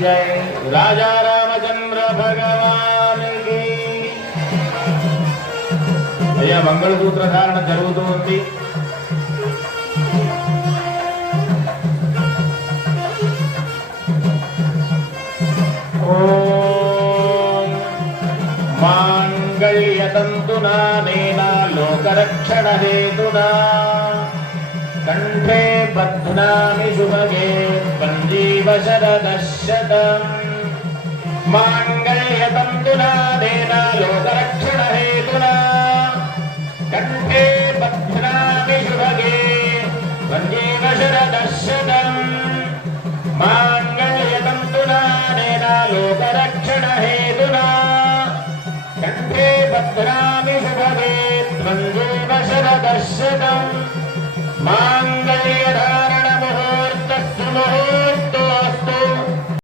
जय राजा रामचंद्र भगवान की अय्या मंगलसूत्र धारण जరుగుతుంది ओम मांगल्यतंतुना नेना लोकरक्षण हेतुना कंठे बध्नामि शुभगे पञ्जीवशरदशतम् मांगल्यतंतुना नेना लोकरक्षण हेतुना कंठे बध्नामि शुभगे पञ्जीवशरदशतम् मांगल्यतंतुना नेना लोकरक्षण हेतुना कंठे बध्नामि शुभगे पञ्जीवशरदशतम्